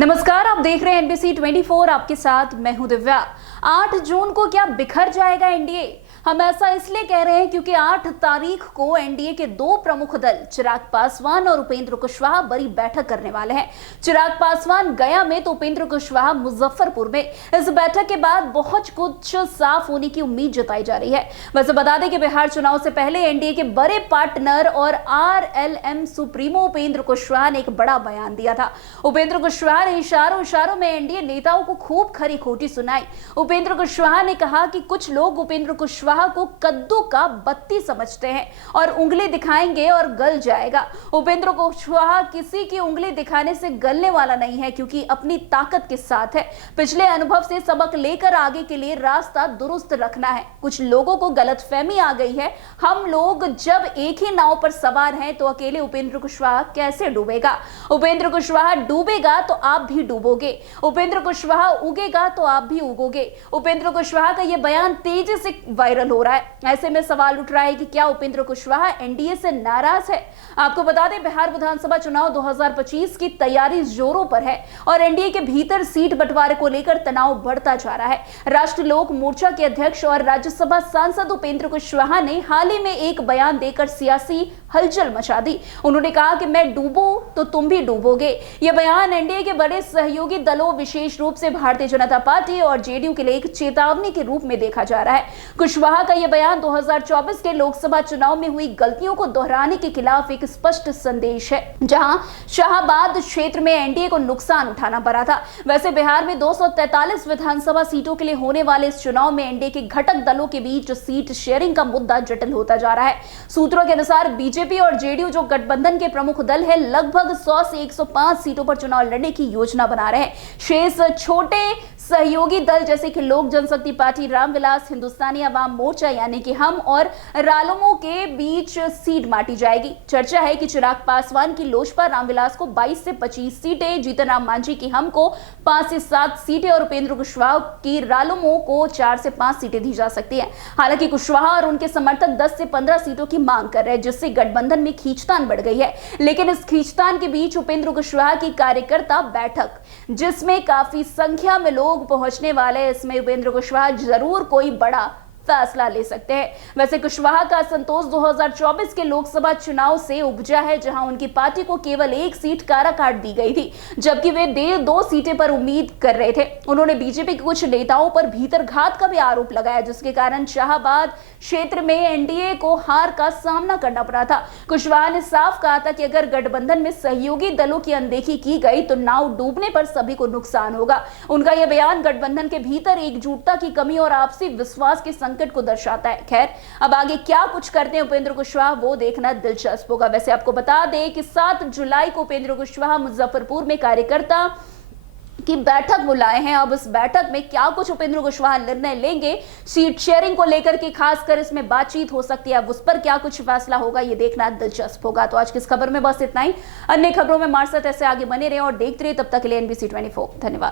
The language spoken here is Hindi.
नमस्कार, आप देख रहे हैं एनबीसी 24। आपके साथ मैं हूं दिव्या। 8 जून को क्या बिखर जाएगा एनडीए? हम ऐसा इसलिए कह रहे हैं क्योंकि 8 तारीख को एनडीए के दो प्रमुख दल चिराग पासवान और उपेंद्र कुशवाहा बड़ी बैठक करने वाले हैं। चिराग पासवान गया में तो उपेंद्र कुशवाहा मुजफ्फरपुर में। इस बैठक के बाद बहुत कुछ साफ होने की उम्मीद जताई जा रही है। वैसे बता दें कि बिहार चुनाव से पहले एनडीए के बड़े पार्टनर और आरएलएम सुप्रीमो उपेंद्र कुशवाहा ने एक बड़ा बयान दिया था। उपेंद्र कुशवाहा ने इशारों में एनडीए नेताओं को खूब खरी खोटी सुनाई। उपेंद्र कुशवाहा ने कहा कि कुछ लोग उपेंद्र कुशवाहा को कद्दू का बत्ती समझते हैं और उंगली दिखाएंगे और गल जाएगा। उपेंद्र कुशवाहा किसी की उंगली दिखाने से गलने वाला नहीं है, क्योंकि अपनी ताकत के साथ है। पिछले अनुभव से सबक लेकर आगे के लिए रास्ता दुरुस्त रखना है। कुछ लोगों को गलतफहमी आ गई है। हम लोग जब एक ही नाव पर सवार हैं तो अकेले उपेंद्र कुशवाहा कैसे डूबेगा? उपेंद्र कुशवाहा डूबेगा तो आप भी डूबोगे। उपेंद्र कुशवाहा उगेगा तो आप भी उगोगे। उपेंद्र कुशवाहा का यह बयान तेजी से वायरल हो रहा है। ऐसे में सवाल उठ रहा है कि क्या उपेंद्र कुशवाहा एनडीए से नाराज है? आपको बता दें, बिहार विधानसभा चुनाव 2025 की तैयारी जोरों पर है और एनडीए के भीतर सीट बंटवारे को लेकर तनाव बढ़ता जा रहा है। राष्ट्रीय लोक मोर्चा के अध्यक्ष और राज्यसभा सांसद उपेंद्र कुशवाहा ने हाल ही में एक बयान देकर सियासी हलचल मचा दी। उन्होंने कहा कि मैं डूबो तो तुम भी डूबोगे। यह बयान एनडीए के बड़े सहयोगी दलों, विशेष रूप से भारतीय जनता पार्टी और जेडीयू के लिए एक चेतावनी के रूप में देखा जा रहा है। कुशवाहा का यह बयान 2024 के लोकसभा चुनाव में हुई गलतियों को दोहराने के खिलाफ एक स्पष्ट संदेश है, जहां शाहबाद क्षेत्र में एनडीए को नुकसान उठाना पड़ा था। वैसे बिहार में 243 विधानसभा सीटों के लिए होने वाले इस चुनाव में एनडीए के घटक दलों के बीच सीट शेयरिंग का मुद्दा जटिल होता जा रहा है। सूत्रों के अनुसार बीजेपी और जेडीयू, जो गठबंधन के प्रमुख दल है, लगभग 100 से 105 सीटों पर चुनाव लड़ने की योजना बना रहे हैं। शेष छोटे सहयोगी दल जैसे कि लोक जनशक्ति पार्टी, रामविलास, हिंदुस्तानी अवाम मोर्चा यानी कि हम और रालोमो के बीच सीट बांटी जाएगी। चर्चा है कि चिराग पासवान की लोजपा रामविलास को 22 से 25 सीटें, जीतन राम मांझी की हम को 5 से 7 सीटें और उपेंद्र कुशवाहा की रालोमो को 4 से 5 सीटें दी जा सकती है। हालांकि कुशवाहा और उनके समर्थक 10 से 15 सीटों की मांग कर रहे हैं, जिससे गठबंधन में खींचतान बढ़ गई है। लेकिन इस खींचतान के बीच उपेंद्र कुशवाहा की कार्यकर्ता बैठक, जिसमें काफी संख्या में लोग पहुंचने वाले, इसमें उपेंद्र कुशवाहा जरूर कोई बड़ा फैसला ले सकते हैं। वैसे कुशवाहा का असंतोष 2024 के लोकसभा चुनाव से उपजा है, जहां उनकी पार्टी को केवल 1 सीट काराकाट दी गई थी, जबकि वे 2 सीटें पर उम्मीद कर रहे थे। उन्होंने बीजेपी के कुछ नेताओं पर भीतरघात का भी आरोप लगाया, जिसके कारण शाहबाद क्षेत्र में एनडीए को हार का सामना करना पड़ा था। कुशवाहा ने साफ कहा था कि अगर गठबंधन में सहयोगी दलों की अनदेखी की गई तो नाव डूबने पर सभी को नुकसान होगा। उनका यह बयान गठबंधन के भीतर एकजुटता की कमी और आपसी विश्वास के संकट को दर्शाता है। खैर, अब आगे क्या कुछ करते हैं उपेंद्र कुशवाहा, वो देखना दिलचस्प होगा। वैसे आपको बता दें कि 7 जुलाई को उपेंद्र कुशवाहा मुजफ्फरपुर में कार्यकर्ता की बैठक बुलाए हैं। अब इस बैठक में क्या कुछ उपेंद्र कुशवाहा निर्णय लेंगे, सीट शेयरिंग को लेकर के खासकर इसमें बातचीत हो सकती है, अब उस पर क्या कुछ फैसला होगा, ये देखना दिलचस्प होगा। तो आज की इस खबर में बस इतना ही। अन्य खबरों में हमारे साथ ऐसे आगे बने रहे और देखते रहे। तब तक के लिए एनबीसी 24। धन्यवाद।